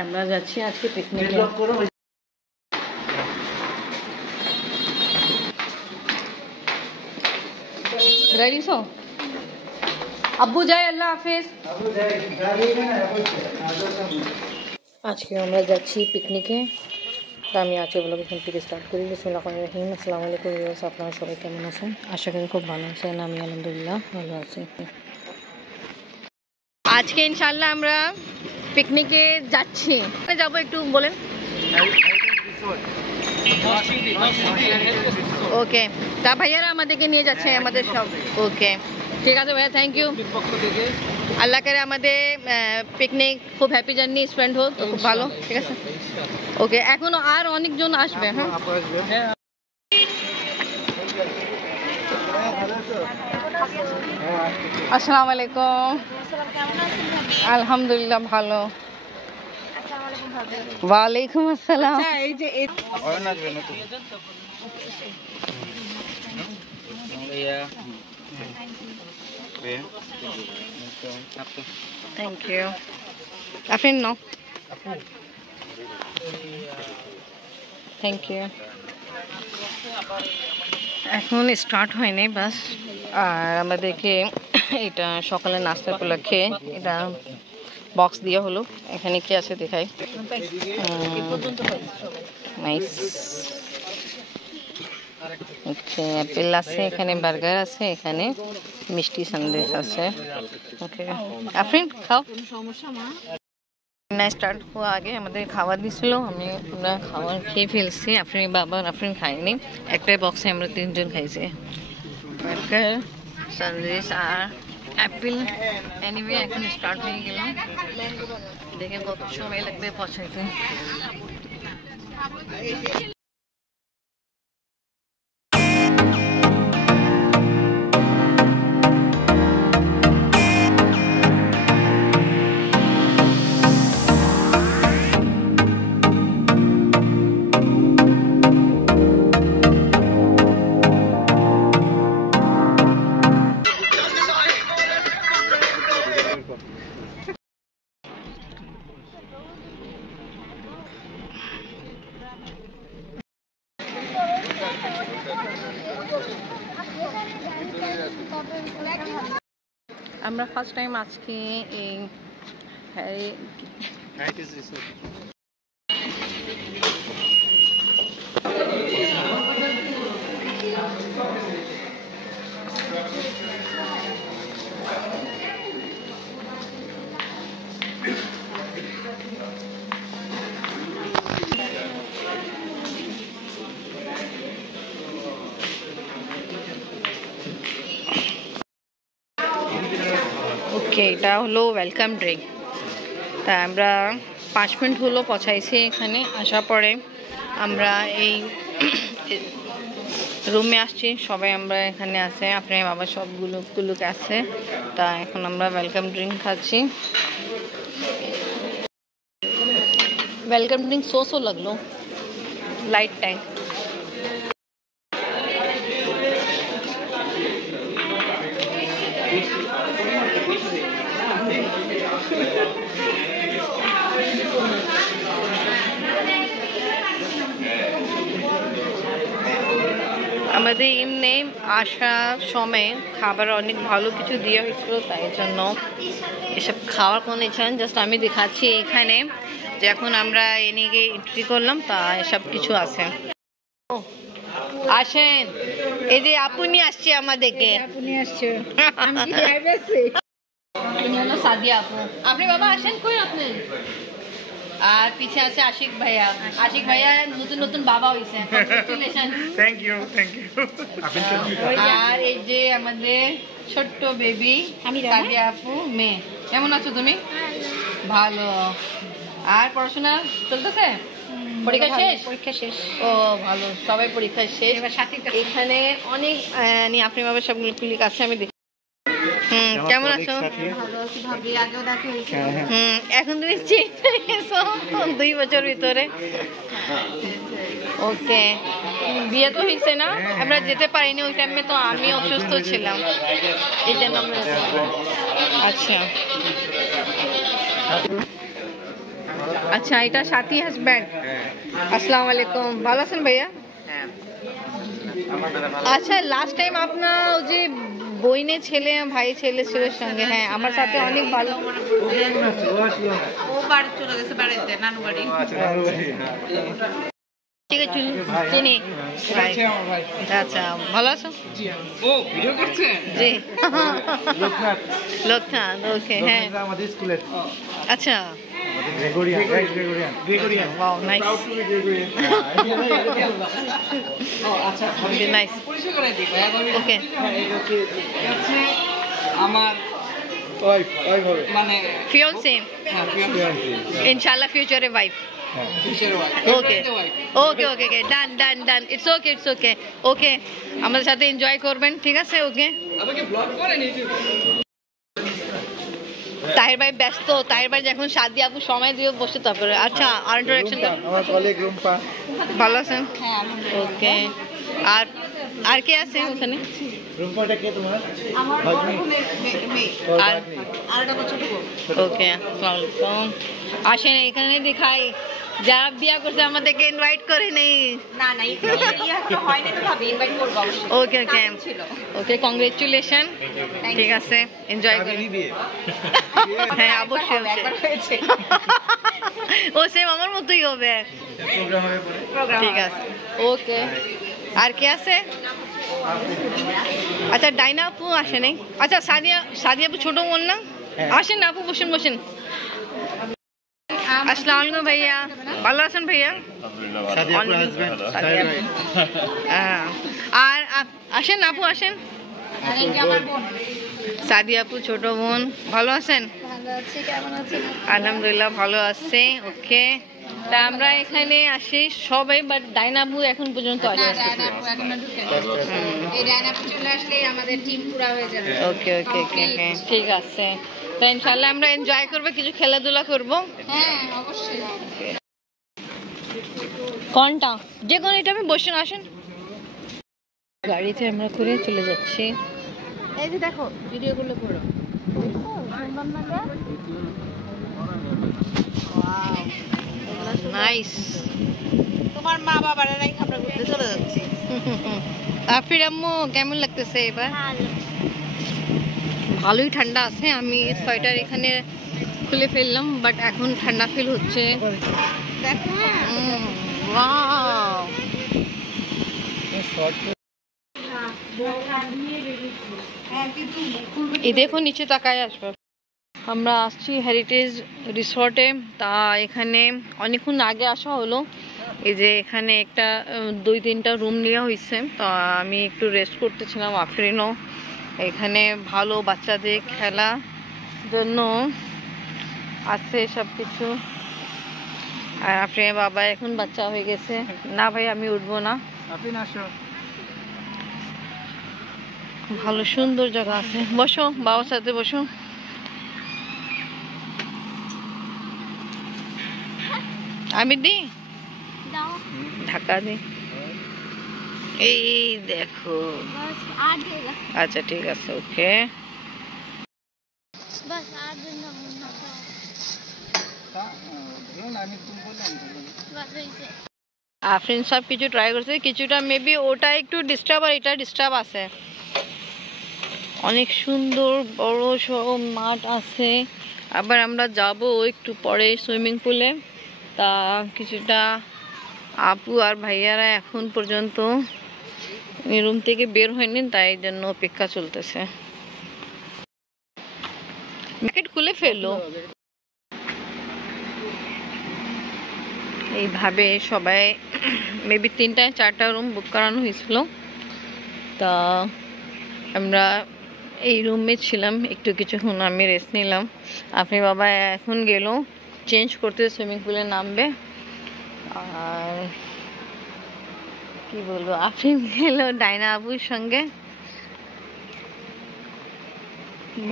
আমরা যাচ্ছি আজকে পিকনিকে। আব্বু যাই, আল্লাহ হাফেজ। আজকে আমরা যাচ্ছি পিকনিকে। তো আমি আজকে ব্লগ এখান থেকে স্টার্ট করি। বিসমিল্লাহির রহমানির রহিম। আসসালামু আলাইকুম ভিউয়ার্স, আপনারা সবাই কেমন আছেন? আশা করি খুব ভালো আছেন। আমি আলহামদুলিল্লাহ ভালো আছি। আজকে ইনশাআল্লাহ আমরা পিকনিকে যাচ্ছি। যাবো একটু বলেন। ওকে, তা ভাইয়ারা আমাদেরকে নিয়ে যাচ্ছে আমাদের সব। ওকে ঠিক আছে ভাইয়া, থ্যাংক ইউ। আল্লাহ করে আমাদের পিকনিক খুব হ্যাপি জার্নি স্পেন্ড হোক, খুব ভালো। ঠিক আছে, ওকে। এখনো আর অনেকজন আসবে। হ্যাঁ, আসসালামু আলাইকুম। আলহামদুলিল্লাহ ভালো। ওয়ালাইকুম আসসালাম। Thank you. আপনি নো, থ্যাংক ইউ। এখন স্টার্ট হয়নি বাস। আর আমাদেরকে এটা সকালে নাস্তা উপলক্ষে এটা বক্স দিয়ে হলো। এখানে কি আছে দেখাই। নাইস। ওকে, অ্যাপেল আছে, এখানে বার্গার আছে, এখানে মিষ্টি সন্দেশ আছে। ওকে আফরিন খাও। না, স্টার্ট হওয়া আগে আমাদের খাবার দিছিল, আমরা খাবার খেয়ে ফেলছি। আফরিন বাবা আফরিন খাইনি। একটাই বক্সে আমরা 3 জন খাইছি। বার্গার, সন্দেশ আর অ্যাপেল। এনিওয়ে এখন স্টার্ট হয়ে গেলাম। দেখে কত সময় লাগবে পৌঁছাইতে। আমরা ফার্স্ট টাইম আজকে এই ওকে, এটা হলো ওয়েলকাম ড্রিঙ্ক। তা আমরা 5 মিনিট হলো পৌঁছাইছি এখানে। আসার পরে আমরা এই রুমে আসছি, সবাই আমরা এখানে আছে। আপনার বাবা সবগুলোকে আছে। তা এখন আমরা ওয়েলকাম ড্রিঙ্ক খাচ্ছি। ওয়েলকাম ড্রিঙ্ক সো লাগলো, লাইট ট্যাঙ্ক। আমাদের এমনি আসার সময় খাবার অনেক ভালো কিছু দেওয়া হয়েছিল, তাই জন্য এসব খাওয়ার কোনো ইচ্ছা নেই। জাস্ট আমি দেখাচ্ছি এখানে যে এখন আমরা এদিকে এন্ট্রি করলাম, তা এসব কিছু আছে। আসেন, এই যে আপনি আসছে আমাদেরকে। আপনি আসছে সাদিয়া আপু। আপনি বাবা আসেন, কই আপনি? আর পিছে আছে আশিক ভাইয়া। আশিক ভাইয়া নতুন নতুন বাবা হইছে। Congratulation. Thank you, thank you. আর এই যে আমাদের ছোট্ট বেবি সাদিয়া আপু মেয়ে। কেমন আছো তুমি? ভালো। আর পড়াশোনা চলতেছে? পরীক্ষা শেষ? পরীক্ষা শেষ। ও ভালো, সবাই পরীক্ষা শেষ। এখানে অনেক আপনি বাবা সবগুলো ক্লিক আছে, আমি দেখি। কেমন আছো? এখন তুমি 2 বছর ভিতরে। ওকে, বিয়ে তো হয়েছে না? আমরা যেতে পারিনি ওই টাইমে, তো আমি অসুস্থ ছিলাম, এই জন্য আমরা। আচ্ছা আচ্ছা এটা সাথী হাজব্যান্ড। আসসালামু আলাইকুম, ভালো আছেন ভাইয়া? আচ্ছা লাস্ট টাইম আপনার ওই যে বইনে ছেলে ভাই ছেলের সঙ্গে, হ্যাঁ আমার সাথে অনেক ভালো। ও বাড়ি চলে গেছে, বাড়িতে নানু বাড়ি। ঠিক আছে চিনি। আচ্ছা ভালো আছো? ও ভিডিও করছে? জি লোকনাথ, ওকে হ্যাঁ আমাদের স্কুলের। আচ্ছা গ্রেগরিয়ান ওয়াও নাইস আচ্ছা নাইস পরিচয় করে দিই ওকে। আমার ওয়াইফ হবে মানে ফিয়ান্সে ইনশাআল্লাহ ফিউচারে wife. Okay okay okay okay done done done, it's okay it's okay okay, আমাদের সাথে এনজয় করবেন ঠিক আছে? ওকে আমাকে ব্লগ করেন ইউটিউবে। তাহির ভাই ব্যস্ত, তাহির ভাই যখন শাদি আপু সময় দিয়ে বসে তারপরে। আচ্ছা আর ইন্ট্রোডাকশন আমার কলিগ রুম্পা। ভালো আছেন? ওকে আর আর কে আছে ওখানে? রুম্পাটা কে তোমার? আমার আর আর একটা ছোট বোন। ওকে আসসালামু আলাইকুম। আসেন এখানে দেখাই, যারা বিয়া করছে আমাদেরকে ইনভাইট করে নেই। না না এটা হয়নি তো ভাবি ইনভাইট করব অবশ্যই। ওকে ওকে ছিল ওকে কংগ্রেচুলেশন, ঠিক আছে এনজয় করি। হ্যাঁ অবশ্যই একবার হয়েছে। ও সেম আমার মতোই হবে। প্রোগ্রাম হবে পরে। ঠিক আছে ওকে। আর কে আছে? আচ্ছা ডাইনা আপু আসে নাই। আচ্ছা সাদিয়া আপু ছোট বোন না? আসেন না আপু, বসেন বসেন। আসসালামু আলাইকুম ভাইয়া, ভালো আছেন ভাইয়া? সাদিয়াপুর হাজবেন্ড সাদিয়া আপু। হ্যাঁ, আর আসেন আপু আসেন। সাদিয়া আপু ছোট বোন, ভালো আছেন? আলহামদুলিল্লাহ ভালো আছে। ওকে তা আমরা এখানে আসি সবাই, বাট ডাইনা আপু এখন পর্যন্ত আসে। ওকে ওকে ওকে ঠিক আছে, তো ইনশাআল্লাহ আমরা এনজয় করবো, কিছু খেলাধুলা করবো। কোনটা যে কোনো এটা আমি বসে আসেন, গাড়িতে আমরা করে চলে যাচ্ছি। এই যে দেখো ভিডিও গুলো করো। নাইস। তোমার মা বাবারা নাই আমরা ঘুরতে চলে যাচ্ছি। আফির আম্মু কেমন লাগতেছে এবার? ভালোই ঠান্ডা আছে, আমি সোয়েটার এখানে খুলে ফেললাম, বাট এখন ঠান্ডা ফিল হচ্ছে। দেখো ওয়াও এই দেখো নিচে তাকায় আসবে। আমরা আসছি হেরিটেজ রিসর্টে, তা এখানে অনেকক্ষণ আগে আসা হলো। এই যে এখানে একটা 2-3টা রুম নেওয়া হয়েছে, তো আমি একটু রেস্ট করতেছিলাম। আফরিনও এখানে ভালো বাচ্চাদের খেলা জন্য আছে সব কিছু। আর আফরিনের বাবা এখন বাচ্চা হয়ে গেছে। না ভাই আমি উঠবো না। আপনি আসো। ভালো সুন্দর জায়গা আছে, বসো বাবার সাথে বসো। আমি দি ঢাকা দি, এই দেখো। আচ্ছা ঠিক আছে ওকে। আফরিন সব কিছু ট্রাই করছে, কিছুটা মেবি ওটা একটু ডিস্টার্ব আর এটা ডিস্টার্ব আছে। অনেক সুন্দর বড় সড় মাঠ আছে। আবার আমরা যাব একটু পরে সুইমিং পুলে, তা কিছুটা আপু আর ভাইয়ারা এখন পর্যন্ত রুম থেকে বের হয়নি, তাই জন্য অপেক্ষা চলতেছে। জ্যাকেট খুলে ফেললো। এইভাবে সবাই মেবি 3টা-4টা রুম বুক করানো হয়েছিল, তা আমরা এই রুমে ছিলাম একটু কিছুক্ষণ, আমি রেস্ট নিলাম। আপনি বাবা এখন গেল চেঞ্জ করতে, সুইমিং পুলে নামবে। আর কি বলবো, আপনি গেল ডাইনা আবুর সঙ্গে।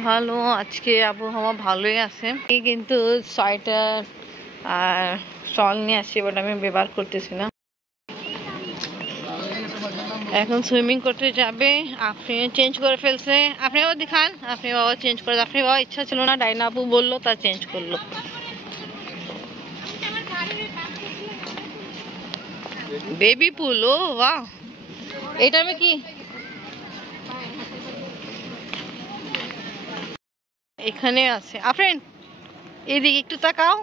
ভালো আজকে আবহাওয়া ভালোই আছে, কিন্তু সোয়েটার আর শল নিয়ে আসছি, বাট আমি ব্যবহার করতেছি না। এখন সুইমিং করতে যাবে। আপনি চেঞ্জ করে ফেলছে, আপনি বাবা দেখান। আপনি বাবা চেঞ্জ করে, আপনি বাবা ইচ্ছা ছিল না, ডাইনা আপু বললো তা চেঞ্জ করলো। বেবি পুল, ও বাহ, এটা আমি কি এখানে আছে। আফরিন এদিকে একটু তাকাও।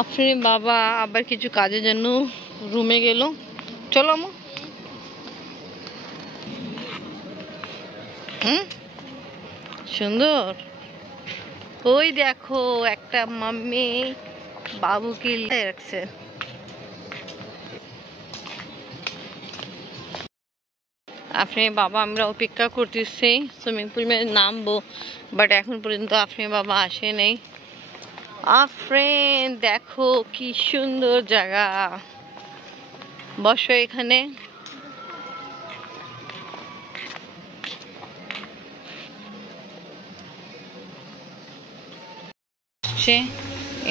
আফরিন বাবা আবার কিছু কাজের জন্য রুমে গেল। চলো আমু। সুন্দর। ওই দেখো একটা মাম্মি বাবুকে রাখছে। আফরিন বাবা আমরা অপেক্ষা করতেছি সুইমিং পুলে নামবো, বাট এখন পর্যন্ত আফরিন বাবা আসে নেই। আফরিন দেখো কি সুন্দর জায়গা, বসো এখানে।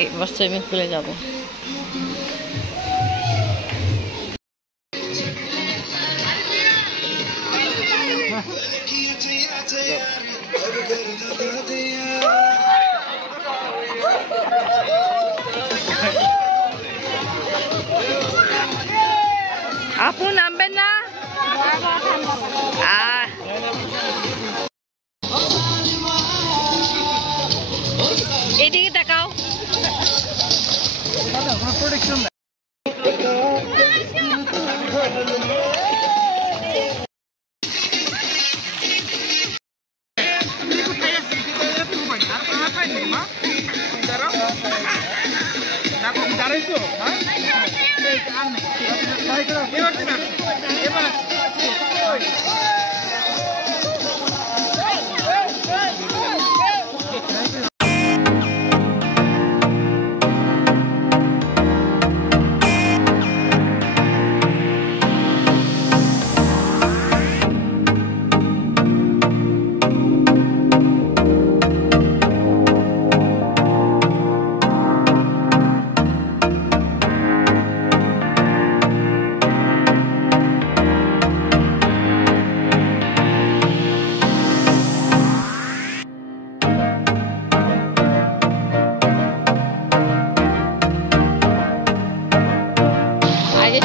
এবার সুইমিং পুলে যাবো। আপু নামবেন না? এদিকে তাকাও।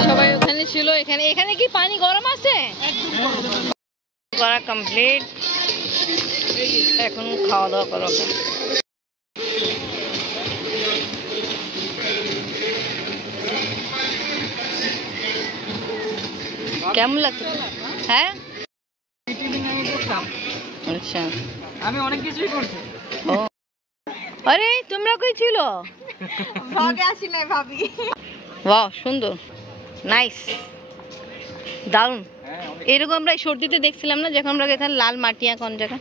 সবাই ওখানে ছিল, এখানে এখানে কি পানি গরম আছে? করা কমপ্লিট, এখন খাওয়া দাওয়া করো। কেমন লাগছে? হ্যাঁ আচ্ছা, আমি অনেক কিছুই করছি। ও আরে তোমরা কই ছিল? ভগে আসি নাই ভাবি। বাহ সুন্দর, নাইস, দারুন। এরকম আমরা সর্দিতে দেখছিলাম না যখন আমরা গেছিলাম লাল মাটিয়া কোন জায়গা।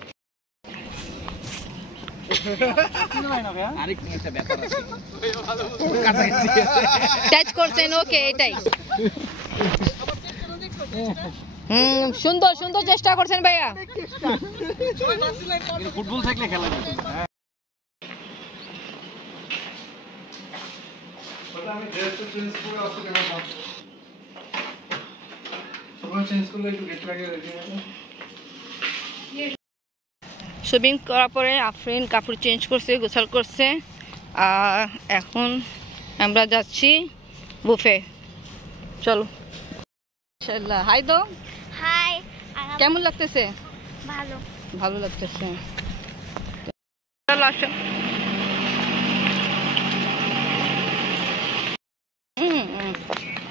টাচ করছেন, ওকে এটাই। সুন্দর সুন্দর চেষ্টা করছেন ভাইয়া। ফুটবল থাকলে খেলা যেত। আমি ড্রেস তো চেঞ্জ করে আসতে কেন ভাবছি। তোমরা চেঞ্জ করলে একটু গেট লাগিয়ে রেখে যাবে। সুইমিং করার পরে আফরিন কাপড় চেঞ্জ করছে, গোসল করছে, আর এখন আমরা যাচ্ছি বুফে। চলো। ইনশাআল্লাহ। হাই দো। হাই। কেমন লাগতেছে? ভালো। ভালো লাগতেছে। চলো আসো।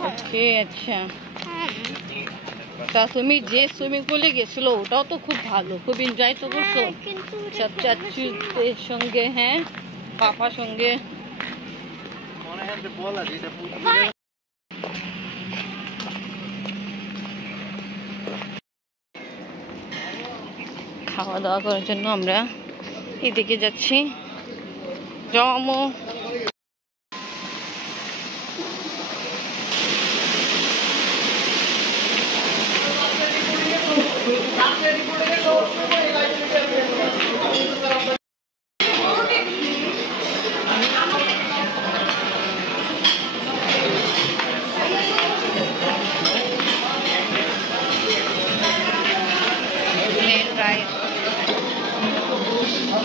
ওকে আচ্ছা, তা তুমি যে সুইমিং পুলে গেছিলো ওটাও তো খুব ভালো, খুব এনজয় তো করছো সব চাচুদের সঙ্গে? হ্যাঁ, পাপার সঙ্গে। খাওয়া দাওয়া করার জন্য আমরা এদিকে যাচ্ছি। জমো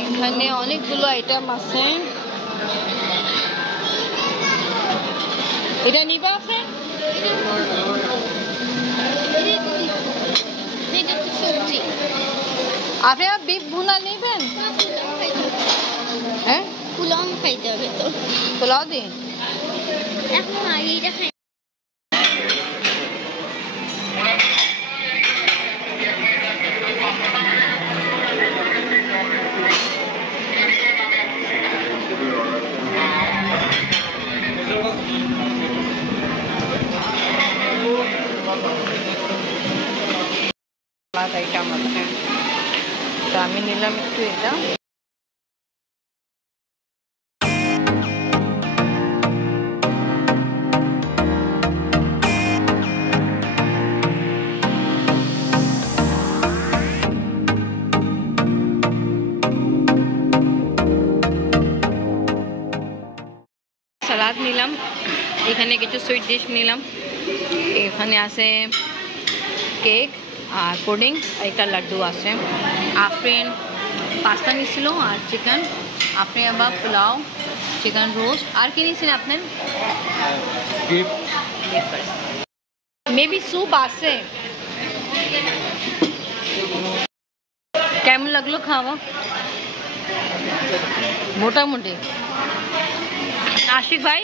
এখানে অনেকগুলো আইটেম আছে। এটা নিবা ফ্রেন্ড? আপনি বিফ ভুনা নেবেন? হ্যাঁ, পোলাও খাইতে হবে তো। পোলাও দিন। এখন আগে এটা খাই। আইটেম আছে, তো আমি নিলাম একটু এটা। সালাদ নিলাম, এখানে কিছু সুইট ডিশ নিলাম, এখানে আছে কেক আর পুডিং, একটা লাড্ডু আছে। আফরিন পাস্তা নিয়েছিল আর চিকেন, আপনি আবার পোলাও, চিকেন রোস্ট, আর কি নিয়েছিলেন আপনার? মেবি স্যুপ আছে। কেমন লাগলো খাওয়া? মোটামুটি। আশিক ভাই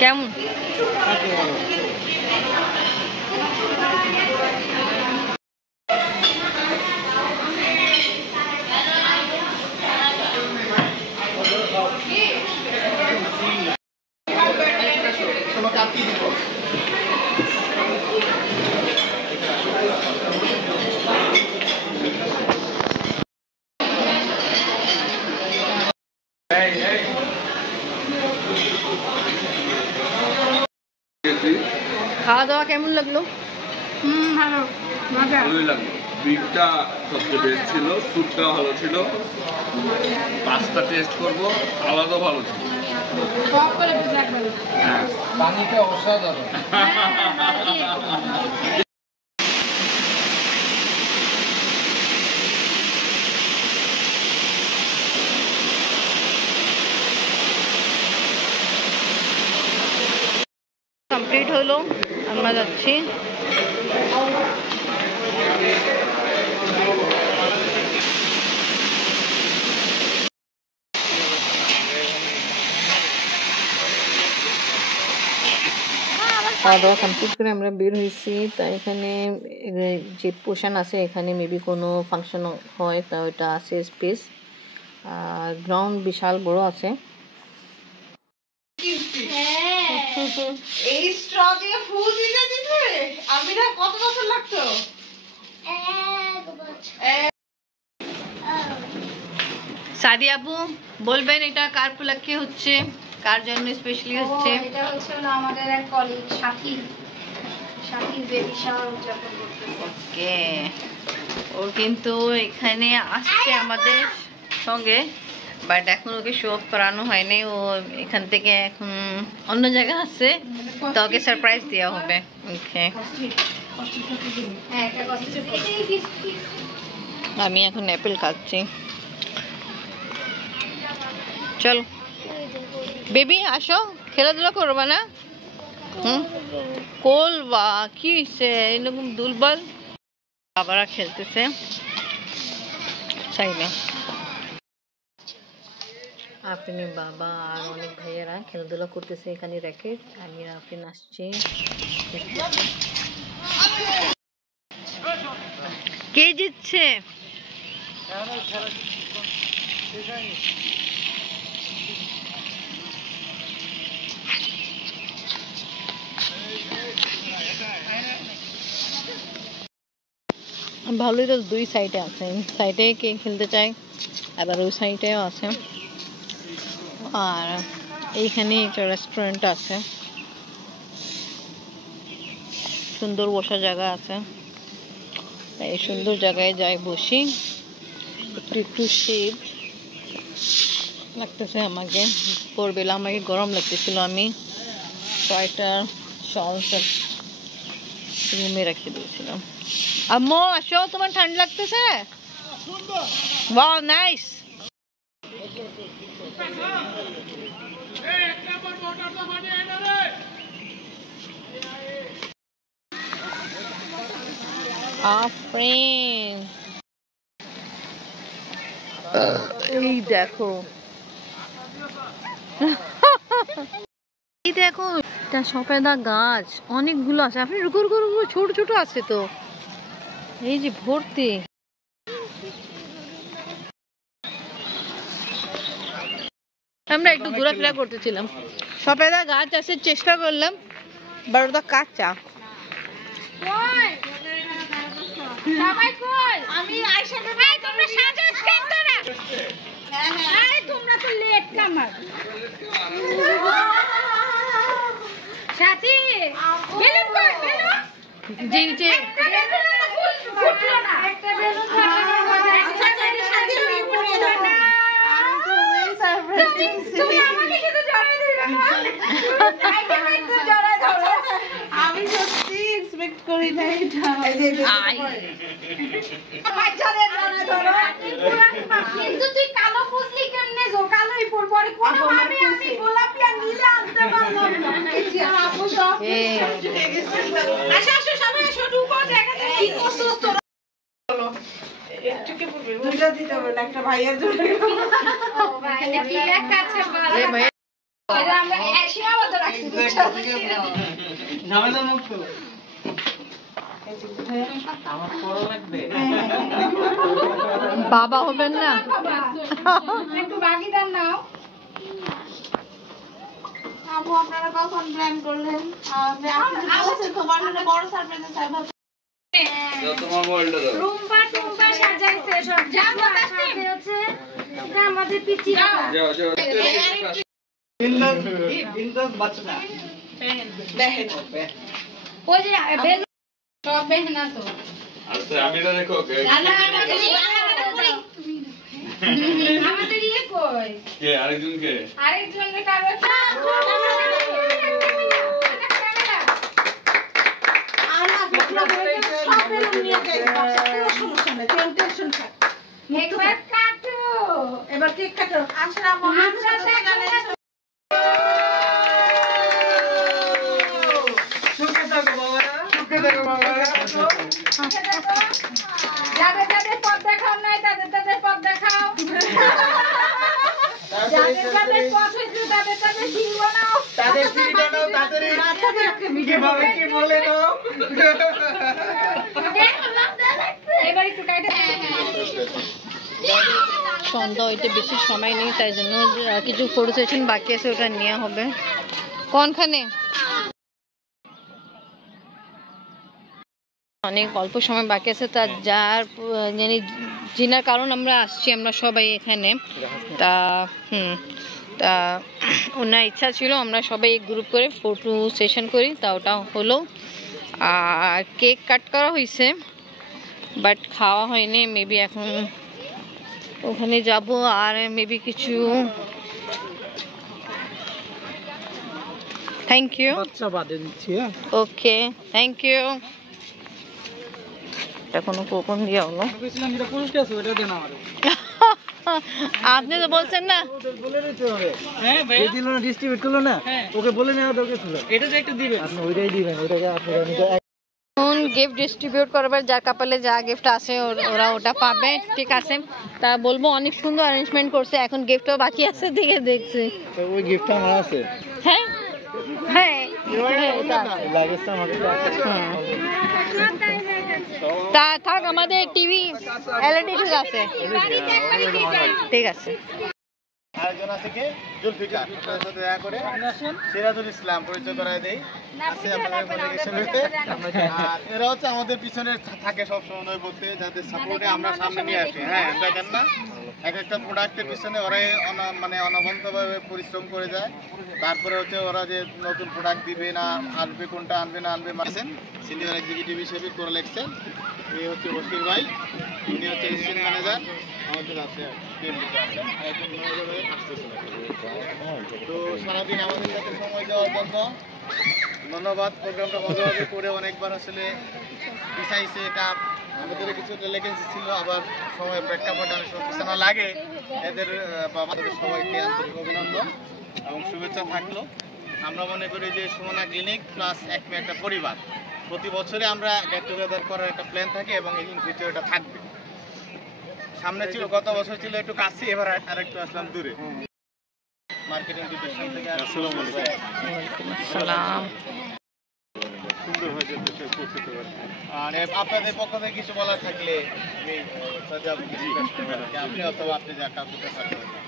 কেমন? খাওয়া দাওয়া কেমন লাগলো? ভালো, মজা। ভালোই লাগলো। বিফটা সবচেয়ে বেস্ট ছিল, স্যুপটা ভালো ছিল, পাস্তা টেস্ট করবো, আলাদা ভালো ছিল। সব করে বুঝে একবারে। হ্যাঁ, পানিটা অসাধারণ। কমপ্লিট হলো, আমরা যাচ্ছি। খাওয়া দাওয়া কমপ্লিট করে আমরা বের হয়েছি। তা এখানে যে পোর্শন আছে, এখানে মেবি কোনো ফাংশন হয়, তা ওইটা আছে স্পেস। আর গ্রাউন্ড বিশাল বড় আছে। এই স্ট্র দিয়ে ফুল দিতে দিতে আমি না কত বছর লাগতো। সাদি আপু বলবেন এটা কার উপলক্ষে হচ্ছে, কার জন্য স্পেশালি হচ্ছে? এটা হচ্ছে হলো আমাদের এক colleague Shakib, Shakib baby shower উদযাপন করতেছে। ওকে, ও কিন্তু এখানে আসছে আমাদের সঙ্গে, বাট এখন ওকে শো অফ করানো হয়নি। ও এখান থেকে এখন অন্য জায়গা আছে, তো ওকে সারপ্রাইজ দেওয়া হবে। ওকে, হ্যাঁ এটা কষ্ট। আমি এখন অ্যাপেল খাচ্ছি। চলো বেবি আসো, খেলাধুলা করবা না? কোল বা কি হয়েছে এরকম দুলবল? বাবারা খেলতেছে সাইডে। আফরিনের বাবা আর অনেক ভাইয়েরা খেলাধুলা করতেছে এখানে রেখে। আমি আফরিন আসছি। কে জিতছে? ভালোই তো, দুই সাইডে আছে, সাইডে কে খেলতে চায়, আবার ওই সাইডেও আছে। আর এইখানে একটা রেস্টুরেন্ট আছে, সুন্দর বসার জায়গা আছে। এই সুন্দর জায়গায় যাই বসি, একটু একটু শীত লাগতেছে আমাকে। ভোরবেলা আমাকে গরম লাগতেছিল, আমি সোয়েটার শল সব রুমে রেখে দিয়েছিলাম। আম্মু আসো, তোমার ঠান্ডা লাগতেছে? Wow nice. আফরিন এই দেখো এই দেখো এটা সফেদা গাছ অনেকগুলো আছে আপনি রুকু রুকু রুকু ছোট ছোট আছে তো এই যে ভর্তি আমরা একটু ঘোরাফেরা করতেছিলাম সফেদা গাছ আছে চেষ্টা করলাম বাট ওটা কাঁচা সবাই কই আমি আয়শা ভাই তোমরা সাজা স্ক্রিন ধরে আরে তোমরা তো লেট কামার সাথী বেলুন কই বেলুন জি জি ফুটলো না একটা বেলুন আচ্ছা যদি সাথী ফুটলো না তুমি আমাকে শুধু জড়াই দিবে আমি সত্যি এক্সপেক্ট করি না এটা কিন্তু তুই কালো বুঝলি কেমনে গো কালোই পর পরে কোন ভাবে আমি গোলাপি আর নীলা আনতে পারলাম না আপু সব আসো আসো সবাই আসো রূপা দেখা যায় কি করছস তোরা দুইটা দিতে হবে না একটা ভাইয়ের জন্য ও ভাই কি এক কাছে ভালো এ ভাই এটা আমরা সীমাবদ্ধ রাখছি ঝামেলা মুক্ত আমার পড়া লাগবে বাবা হবেন না একটু ভাগিদার নাও আপু আপনারা কখন প্ল্যান করলেন আপনি বলছেন তোমার জন্য বড় সারপ্রাইজ আছে তোমার মোবাইলটা দাও রুম্বা টুম্বা সাজাইছে সব জামা সাথে হচ্ছে এটা আমাদের পিচি যাও যাও বিন্দাস বাচ্চা দেখেন ওই যে বেল সব বেহনা তো আচ্ছা আমি এটা দেখো আমাদের ইয়ে কই কে আরেকজন কে আরেকজনের কারো সব বেলুন নিয়ে যাই কোনো সমস্যা নেই টেনশন থাক একবার কাটো এবার কেক কাটো আসলে আমার সুখে থাকো বাবারা সুখে থাকো বাবারা যাদের যাদের পথ দেখাও নাই তাদের তাদের পথ দেখাও যাদের যাদের পথ হয়েছে তাদের তাদের সিং বানাও তাদের ফ্রি বানাও তাদের কিভাবে কি বলে দাও এবার একটু কাটে সন্ধ্যা হইতে বেশি সময় নেই তাই জন্য কিছু ফটো সেশন বাকি আছে ওটা নেওয়া হবে কোনখানে অনেক অল্প সময় বাকি আছে তার যার জানি জিনার কারণ আমরা আসছি আমরা সবাই এখানে তা তা ওনার ইচ্ছা ছিল আমরা সবাই গ্রুপ করে ফটো সেশন করি তা ওটা হলো আর কেক কাট করা হয়েছে বাট খাওয়া হয়নি মেবি এখন ওখানে যাব আর মেবি কিছু থ্যাংক ইউ বাচ্চা বাদে দিচ্ছি ওকে থ্যাংক ইউ এটা কোনো কোপন দিয়ে হলো বলেছিলাম যেটা পুরস্কার আছে ওটা দেন আমারে আপনি তো বলছেন না ওদের বলে দিতে হবে হ্যাঁ ভাই যে দিল না ডিস্ট্রিবিউট করলো না ওকে বলে নেওয়া দরকার ছিল এটা তো একটু দিবেন আপনি ওইটাই দিবেন ওটাকে আপনি এখন গিফট ডিস্ট্রিবিউট করবার যার কপালে যা গিফট আছে ওরা ওটা পাবে ঠিক আছে তা বলবো অনেক সুন্দর অ্যারেঞ্জমেন্ট করছে এখন গিফটও বাকি আছে দিকে দেখছি ওই গিফটটা আমার আছে হ্যাঁ হ্যাঁ লাগেজটা আমাকে তা থাক আমাদের টিভি এলইডি ঠিক আছে ঠিক আছে আরেকজন আছে কি জুলফিকার তার সাথে দেখা করে সিরাজুল ইসলাম পরিচয় করায় দেই আছে আপনাদের মধ্যে আর এরা হচ্ছে আমাদের পিছনে থাকে সব সময় বলতে যাদের সাপোর্টে আমরা সামনে নিয়ে আসি হ্যাঁ দেখেন না এক একটা প্রোডাক্টের পিছনে ওরাই মানে অনবন্তভাবে পরিশ্রম করে যায় তারপরে হচ্ছে ওরা যে নতুন প্রোডাক্ট দিবে না আসবে কোনটা আনবে না আনবে মাসেন সিনিয়র এক্সিকিউটিভ হিসেবে করে লেখছেন এই হচ্ছে বশির ভাই উনি হচ্ছে এসিস্ট্যান্ট ম্যানেজার আমাদের আছে তো সারাদিন আমাদের সাথে সময় দেওয়ার জন্য ধন্যবাদ প্রোগ্রামটা ভালোভাবে করে অনেকবার আসলে পিছাইছে এটা আমাদের কিছু ডেলিগেন্সি ছিল আবার সময় প্রেক্ষাপটে অনেক সময় পিছানো লাগে এদের আমাদের সবাইকে আন্তরিক অভিনন্দন এবং শুভেচ্ছা থাকলো আমরা মনে করি যে সুমনা ক্লিনিক প্লাস এক মেয়ে একটা পরিবার, প্রতি বছরে আমরা গেট টুগেদার করার একটা প্ল্যান থাকে এবং ইন ফিউচার এটা থাকবে। সামনে ছিল, গত বছর ছিল একটু কাছে, এবার আরেকটু আসলাম দূরে। মার্কেটিং ডিপার্টমেন্ট থেকে আসসালামু আলাইকুম। সালাম। আর আপনাদের পক্ষ থেকে কিছু বলার থাকলে আমি আপনি অথবা আপনি যা কাউকে থাকতে পারেন।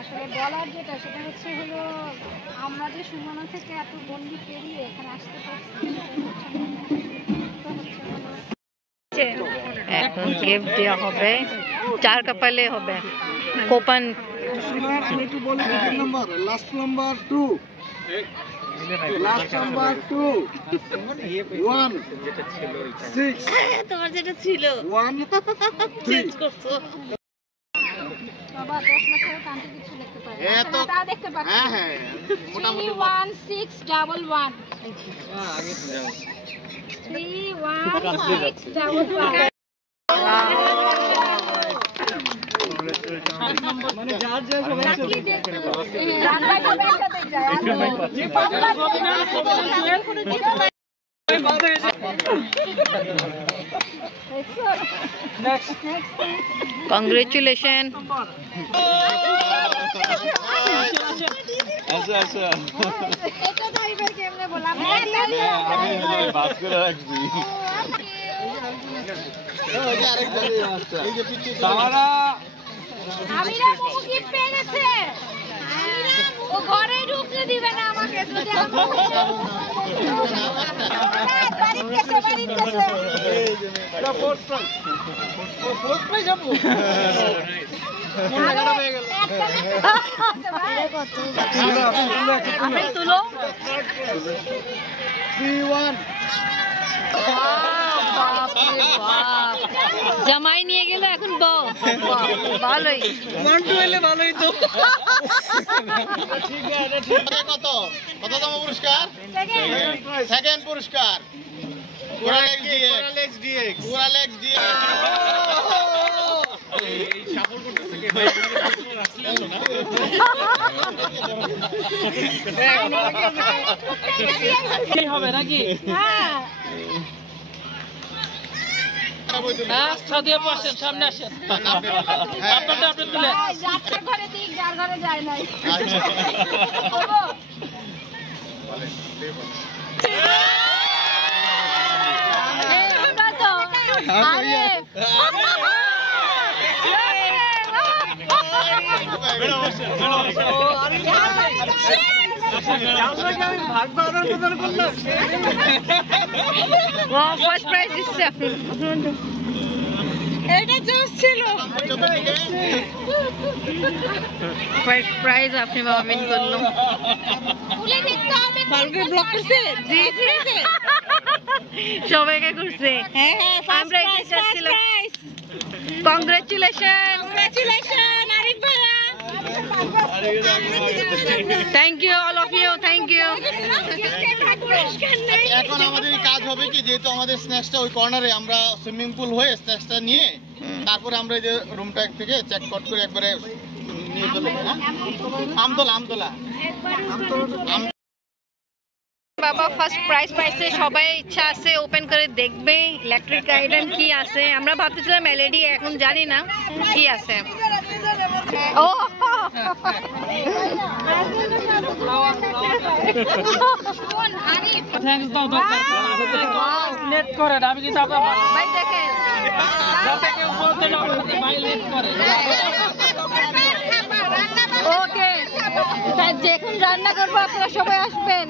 আসলে বলার যেটা সেটা হলো আমরা যে সুমনা থেকে এত গন্ডি পেরিয়ে এখানে আসতে পারছি এখন গিফট দেওয়া হবে, 4 কপালে হবে কোপন। আমি একটু বলি number, last number 2, last number 2 1 6 তোমার যেটা ছিল 1 চেঞ্জ করছো। বাবা 10 মাসের কান্টি কিছু লিখতে পারে এত তা দেখতে পাচ্ছি। হ্যাঁ হ্যাঁ মোটামুটি 31611 আগে 31611 মানে যার যা সবাই কংগ্রেচুলেশন। আচ্ছা আচ্ছা এটা তো এইবার কেমনে বললাম আমি বাস করে রাখছি তারা আমি না মুখ গিফট পেয়ে গেছে। ও ঘরে ঢুকতে দিবে না আমাকে যদি আমি বাড়ি গেছে ফোর্থ প্রাইজ যাবো আপনি তুলো। 3-1 জামাই নিয়ে গেল, এখন বউ। ভালোই, 1-2 এলে ভালোই তো। ঠিক আছে, ঠিক আছে। কততম পুরস্কার? সেকেন্ড পুরস্কার কোরালেক্স ডিএক্স। কোরালেক্স ডিএক্স সাপোর্ট করতেছে কে ভাই? আসলে না কি হবে নাকি? হ্যাঁ হ্যাঁ সাদিয়া বসেন, সামনে আসেন। আপনারটা আপনি তুলেন। যাত্রা ঘরে দিক, যার ঘরে যায় নাই। আচ্ছা এই আমরা তো আরে ফার্স্ট প্রাইজ দিচ্ছে আপনি। এটা জোস ছিল। ফার্স্ট প্রাইজ আপনি বাবা মিন করলো। খুলে দেখতে হবে। ভালকে ব্লক করছে। জি জি সবাইকে করছে। হ্যাঁ হ্যাঁ আমরা এটা চাচ্ছিলাম। কংগ্রেচুলেশন। কংগ্রাচুলেশন আরিফ ভাইয়া। Thank you all of you, thank you. এখন আমাদের কাজ হবে কি, যেহেতু আমাদের স্ন্যাক্সটা ওই কর্নারে, আমরা সুইমিং পুল হয়ে স্ন্যাক্সটা নিয়ে তারপরে আমরা এই যে রুমটা থেকে চেক আউট করে একবারে নিয়ে চলে যাবো। আমতলা বাবা ফার্স্ট প্রাইজ পাইছে, সবাই ইচ্ছা আছে ওপেন করে দেখবে ইলেকট্রিক আইটেম কি আছে। আমরা ভাবতেছিলাম এলইডি, এখন জানি না কি আছে। ও থ্যাঙ্কস দাও দরকার। লেট করেন, আমি কিন্তু আপনার ভাই দেখেন, যাতে কেউ বলতে না পারে ভাই লেট করে। ওকে যখন রান্না করবো আপনারা সবাই আসবেন।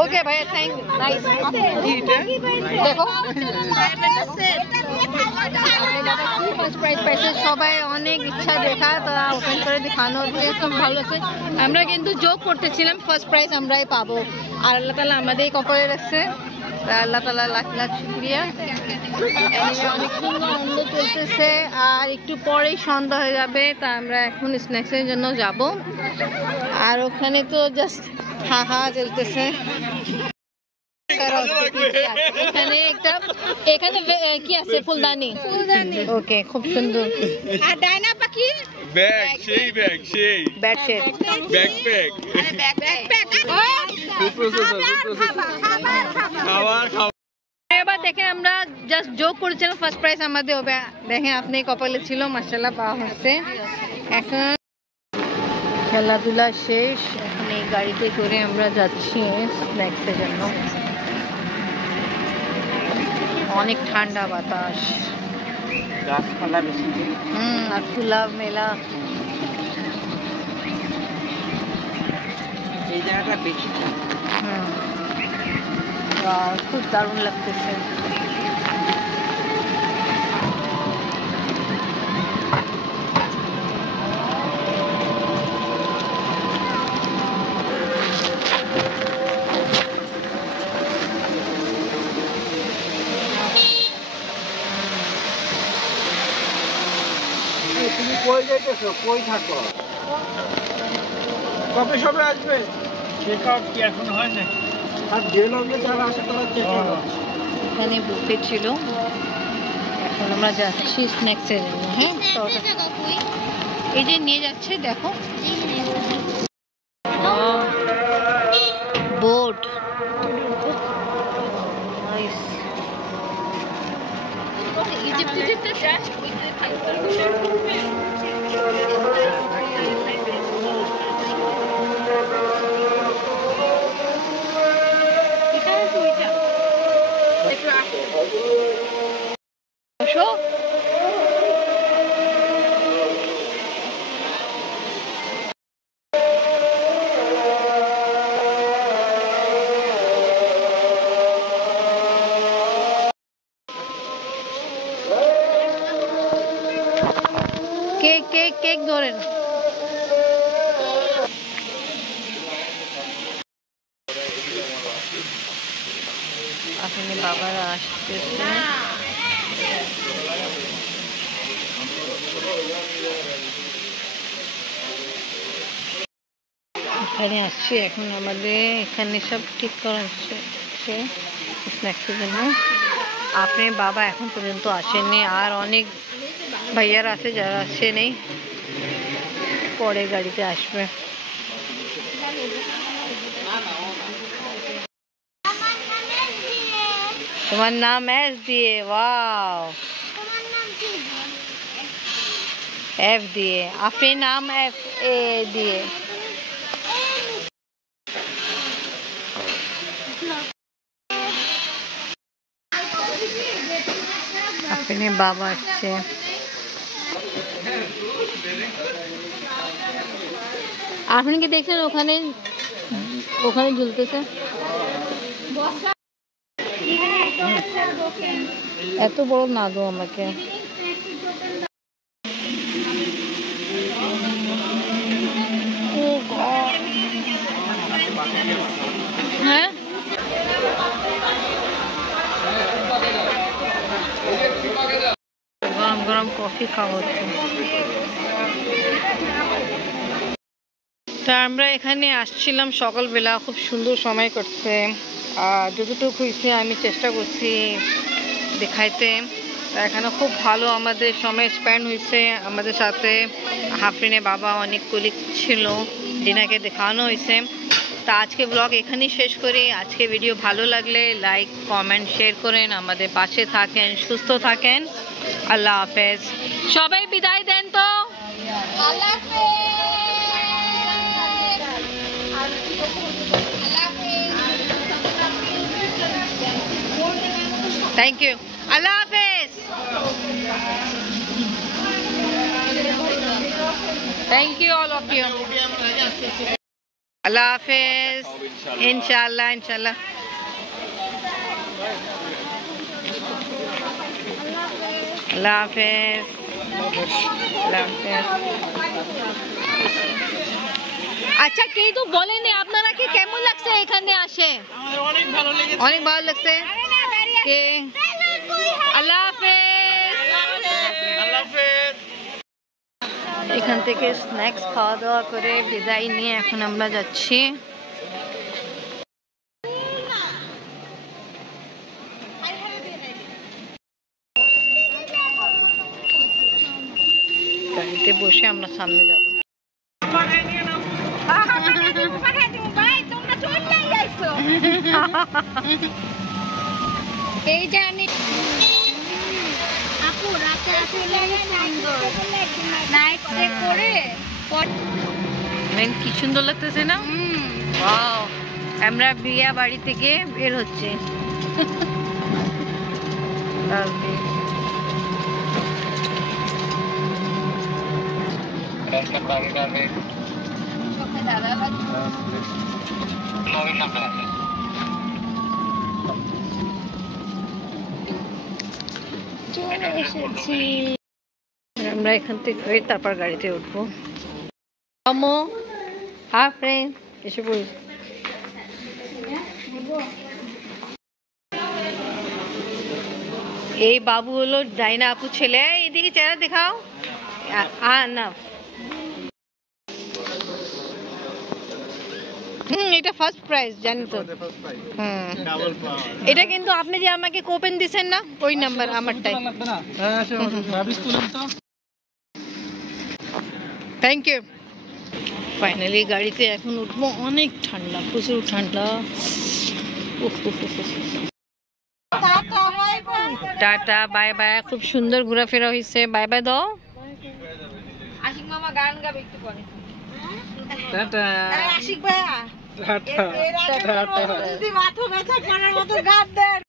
ওকে ভাইয়া, থ্যাংক নাইস। দেখো ফার্স্ট প্রাইজ পাইছে, সবাই অনেক ইচ্ছা দেখা, তারা ওপেন করে দেখানো একদম ভালো আছে। আমরা কিন্তু জোক করতেছিলাম ফার্স্ট প্রাইজ আমরাই পাবো, আর আল্লাহ তাআলা আমাদেরই কপালে রাখছে। আল্লাহ তাআলা লাখ লাখ শুকরিয়া। অনেক সুন্দর আনন্দ চলতেছে, আর একটু পরেই সন্ধ্যা হয়ে যাবে, তা আমরা এখন স্ন্যাক্সের জন্য যাব। আর ওখানে তো জাস্ট হা চলতেছে। এখানে কি আছে? ফুলদানি। ওকে, খুব সুন্দর। আর ডায়না পাখি ব্যাগ সেই ব্যাগ সেই ব্যাট শেড ব্যাকপ্যাক খাবার খাবার এবার দেখেন আমরা জাস্ট জোক করেছিলাম ফার্স্ট প্রাইজ আমাদের হবে দেখেন আপনি কপালে ছিল মাশাআল্লাহ পাওয়া হচ্ছে এখন খেলাধুলা শেষ এখন এই গাড়িতে করে আমরা যাচ্ছি স্ন্যাক্সের জন্য অনেক ঠান্ডা বাতাস গাছপালা বেশি আর খোলা মেলা এই জায়গাটা বেশি খুব দারুণ লাগতেছে তুমি কই যাইতেছো কই থাকো কবে সবে আসবে চেক আউট কি এখন হয় না আর যে লোকে যারা আসে তারা চেক আউট এখানে বুফে ছিল এখন আমরা যাচ্ছি স্ন্যাক্সের জন্য হ্যাঁ এই যে নিয়ে যাচ্ছে দেখো বোট কেক কেক কেক ধরেন আপনি বাবারা আসতেছে এখানে আসছি এখন আমাদের এখানে সব ঠিক করা হচ্ছে স্ন্যাক্সের জন্য আপনি বাবা এখন পর্যন্ত আসেননি আর অনেক ভাইয়ার আছে যারা আসছে নেই পরে গাড়িতে আসবে তোমার নাম এস দিয়ে ওয়াও এফ দিয়ে আপনার নাম এফ এ দিয়ে আপনি বাবা আসছে আপনি কি দেখছেন ওখানে ওখানে ঝুলতেছে এত বড় না গো আমাকে হ্যাঁ গরম গরম কফি খাওয়া হচ্ছে তা আমরা এখানে আসছিলাম সকালবেলা খুব সুন্দর সময় করছে আর যতটুকু হয়েছে আমি চেষ্টা করছি দেখাইতে এখানে খুব ভালো আমাদের সময় স্পেন্ড হয়েছে আমাদের সাথে হাফরিনে বাবা অনেক কলিগ ছিল ডিনাকে দেখানো হয়েছে তা আজকে ব্লগ এখানেই শেষ করি আজকে ভিডিও ভালো লাগলে লাইক কমেন্ট শেয়ার করেন আমাদের পাশে থাকেন সুস্থ থাকেন আল্লাহ হাফেজ সবাই বিদায় দেন তো আল্লাহ থ্যাংক ইউ আল্লাহ হাফেজ thank you all of you আল্লাহ হাফেজ ইনশাআল্লাহ ইনশাআল্লাহ আল্লাহ হাফেজ আল্লাহ হাফেজ আচ্ছা কেউ তো বলেনি আপনারা কি কেমন লাগছে এখানে আসে অনেক ভালো লেগেছে অনেক ভালো লাগছে কে আল্লাহ হাফেজ আল্লাহ হাফেজ এখান থেকে স্ন্যাক্স খাওয়া দাওয়া করে বিদায় নিয়ে এখন আমরা যাচ্ছি গাড়িতে গাড়িতে বসে আমরা সামনে যাব। এই জানি আপু রাতে আসলে নাইট স্টে করে কি সুন্দর লাগতেছে না? ওয়াও, আমরা বিয়া বাড়ি থেকে বের হচ্ছে। আমরা এখান থেকে তারপর গাড়িতে উঠবো। আমো ফ্রেন্ড এসে পড়ি। এই বাবু হলো ডাইনা আপু ছেলে। এইদিকে চেহারা দেখাও। না এটা ফার্স্ট প্রাইজ জানি তো। এটা কিন্তু আপনি যে আমাকে কোপেন দিছেন না, ওই নাম্বার আমারটাই। Thank you. ফাইনালি গাড়িতে এখন উঠবো। অনেক ঠান্ডা, প্রচুর ঠান্ডা। টাটা বাই বাই। খুব সুন্দর ঘোরাফেরা হয়েছে। বাই বাই দাও। আশিক মামা গান গাবে একটু পরে। টাটা। আশিক ভাইয়া যদি মাথা ব্যথা করার মতো গান দেন